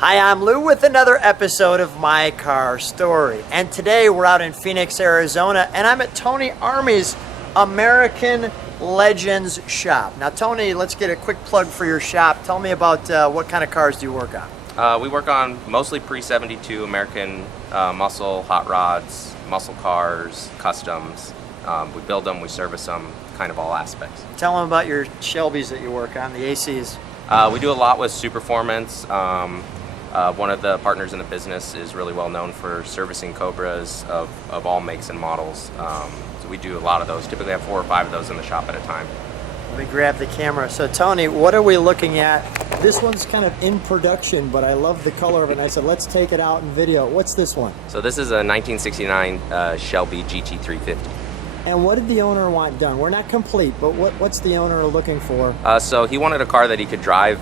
Hi, I'm Lou with another episode of My Car Story. And today we're out in Phoenix, Arizona, and I'm at Tony Army's American Legends shop. Now, Tony, let's get a quick plug for your shop. Tell me about what kind of cars do you work on? We work on mostly pre-72 American muscle, hot rods, muscle cars, customs. We build them, we service them, kind of all aspects. Tell them about your Shelbys that you work on, the ACs. We do a lot with Superformance. One of the partners in the business is really well known for servicing Cobras of all makes and models. So we do a lot of those. Typically have 4 or 5 of those in the shop at a time. Let me grab the camera. So Tony, what are we looking at? This one's kind of in production, but I love the color of it. And I said, let's take it out and video. What's this one? So this is a 1969 Shelby GT350. And what did the owner want done? We're not complete, but what's the owner looking for? So he wanted a car that he could drive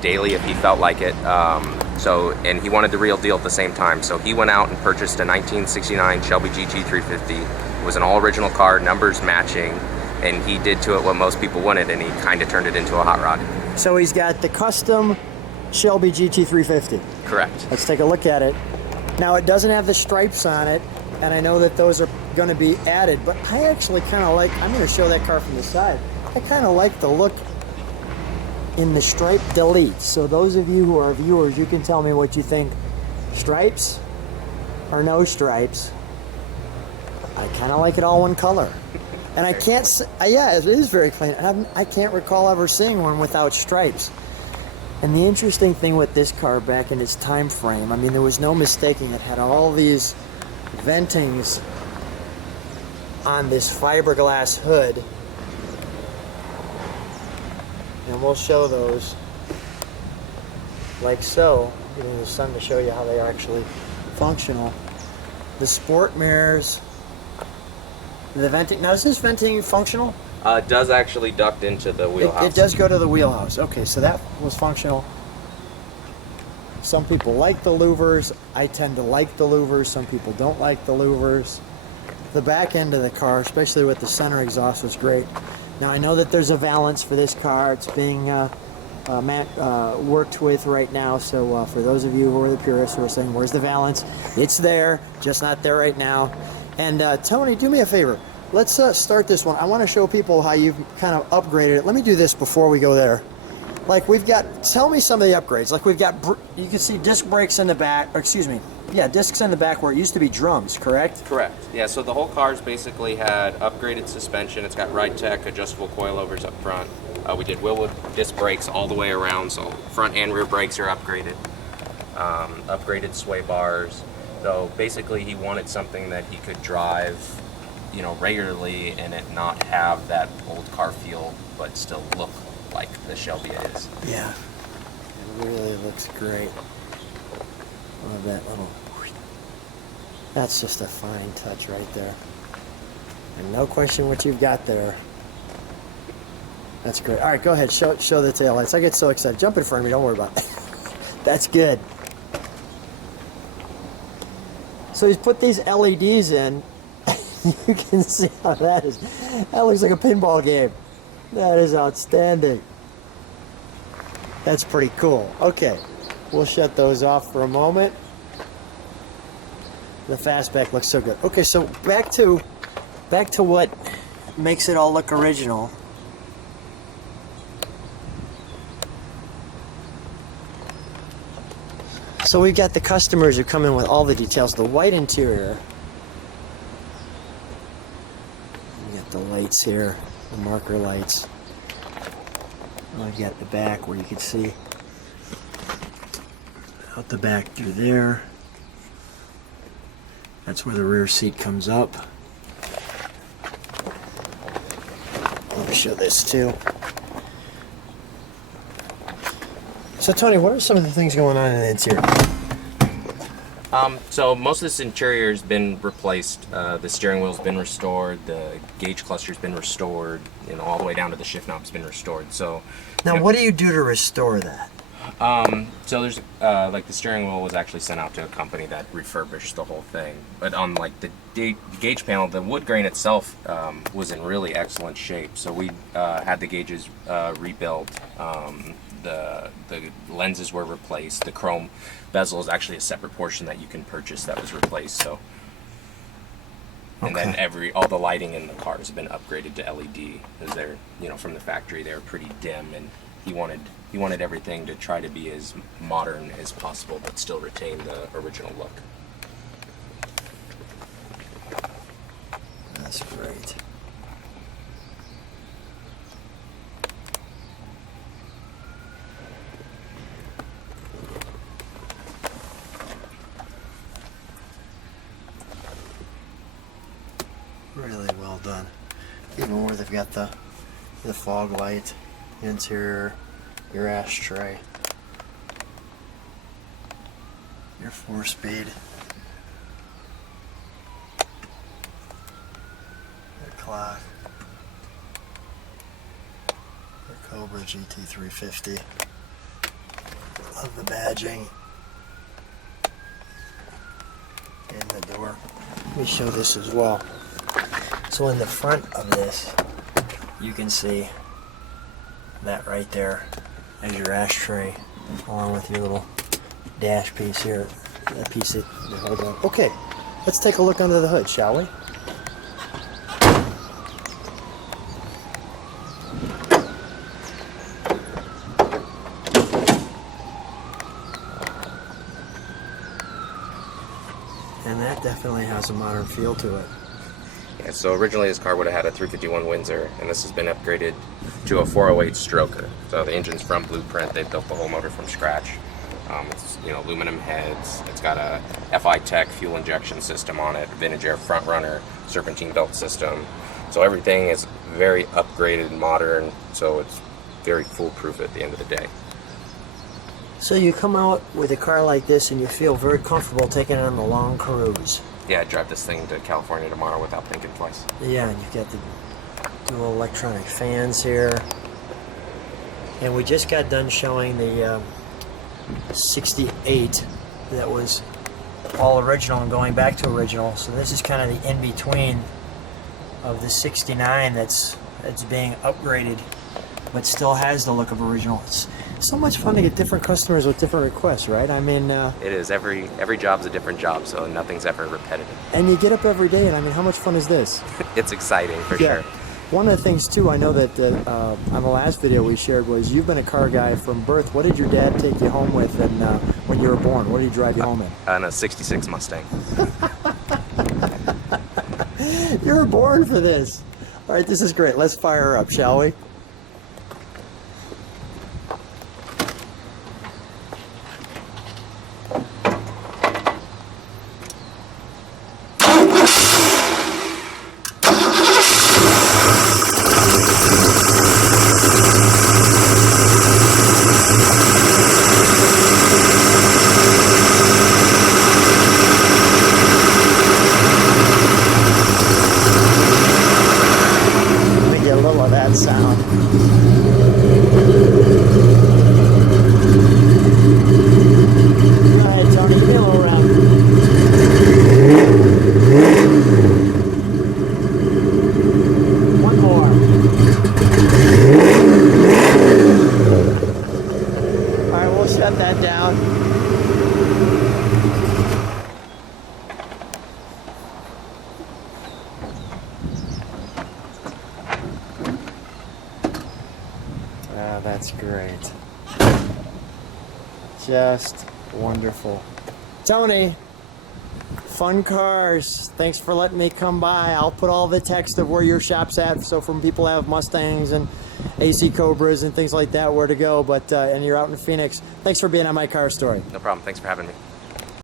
daily if he felt like it. And he wanted the real deal at the same time. So he went out and purchased a 1969 Shelby GT350. It was an all original car, numbers matching, and he did to it what most people wanted, and he kind of turned it into a hot rod. So he's got the custom Shelby GT350. Correct. Let's take a look at it. Now it doesn't have the stripes on it, and I know that those are going to be added, but I actually kind of like, I'm going to show that car from the side. I kind of like the look in the stripe delete. So those of you who are viewers, you can tell me what you think. Stripes or no stripes? I kind of like it all one color. And I can't, yeah, it is very clean. I can't recall ever seeing one without stripes. And the interesting thing with this car back in its time frame, I mean, there was no mistaking it had all these ventings on this fiberglass hood. And we'll show those like so, giving the sun to show you how they are actually functional. The sport mirrors, the venting. Now, is this venting functional? It does actually duct into the wheelhouse. It does go to the wheelhouse. Okay, so that was functional. Some people like the louvers. I tend to like the louvers. Some people don't like the louvers. The back end of the car, especially with the center exhaust, was great. Now, I know that there's a valance for this car. It's being worked with right now. So for those of you who are the purists who are saying, where's the valance? It's there, just not there right now. And Tony, do me a favor. Let's start this one. I want to show people how you've kind of upgraded it. Let me do this before we go there. Like we've got, tell me some of the upgrades. Like we've got, you can see disc brakes in the back, or excuse me, yeah, discs in the back where it used to be drums, correct? Correct. Yeah, so the whole car's basically had upgraded suspension. It's got Ride Tech adjustable coilovers up front. We did Wilwood disc brakes all the way around, so front and rear brakes are upgraded. Upgraded sway bars. So basically he wanted something that he could drive, you know, regularly and it not have that old car feel, but still look like the Shelby is. Yeah, it really looks great. Love that little, that's just a fine touch right there. And no question what you've got there. That's great. All right, go ahead, show the taillights. I get so excited. Jump in front of me, don't worry about it. That's good. So he's put these LEDs in. You can see how that is. That looks like a pinball game. That is outstanding. That's pretty cool. Okay, we'll shut those off for a moment. The fastback looks so good. Okay, so back to what makes it all look original. So we've got the customers who come in with all the details. The white interior. We got the lights here, the marker lights. I've got the back where you can see out the back through there. That's where the rear seat comes up. Let me show this too. So Tony, what are some of the things going on in the interior? So most of this interior has been replaced. The steering wheel's been restored. The gauge cluster's been restored. You know, all the way down to the shift knob's been restored. So now, what do you do to restore that? So there's like the steering wheel was actually sent out to a company that refurbished the whole thing. But on like the gauge panel, the wood grain itself was in really excellent shape. So we had the gauges rebuilt. the lenses were replaced. The chrome bezel is actually a separate portion that you can purchase that was replaced. So, and then all the lighting in the cars have been upgraded to LED, because they're, you know, from the factory they're pretty dim, and he wanted everything to try to be as modern as possible but still retain the original look. That's great. Really well done. Even where they've got the fog light, interior, your ashtray, your 4-speed, your clock, your Cobra GT350. Love the badging in the door. Let me show this as well. So in the front of this, you can see that right there as your ashtray, along with your little dash piece here. That piece that you hold on. Okay, let's take a look under the hood, shall we? And that definitely has a modern feel to it. Yeah, so originally this car would have had a 351 Windsor, and this has been upgraded to a 408 Stroker. So the engine's from blueprint. They built the whole motor from scratch. It's, you know, aluminum heads. It's got a FI Tech fuel injection system on it, vintage air front runner, serpentine belt system. So everything is very upgraded, modern. So it's very foolproof at the end of the day. So you come out with a car like this and you feel very comfortable taking it on a long cruise. Yeah, I'd drive this thing to California tomorrow without thinking twice. Yeah, and you've got the dual electronic fans here. And we just got done showing the 68 that was all original and going back to original. So this is kind of the in-between of the 69 that's being upgraded, but still has the look of original. It's so much fun to get different customers with different requests, right? I mean, it is. Every job's a different job, so nothing's ever repetitive. And you get up every day, and I mean, how much fun is this? It's exciting for sure. One of the things too, I know that on the last video we shared was you've been a car guy from birth. What did your dad take you home with, and when you were born, what did he drive you home in? On a '66 Mustang. You were born for this. All right, this is great. Let's fire her up, shall we? Sound. All right, Tony, give me a little round. One more. All right, we'll shut that down. That's great. Just wonderful. Tony, fun cars. Thanks for letting me come by. I'll put all the text of where your shop's at, so from people who have Mustangs and AC Cobras and things like that, where to go. But and you're out in Phoenix. Thanks for being on My Car Story. No problem. Thanks for having me.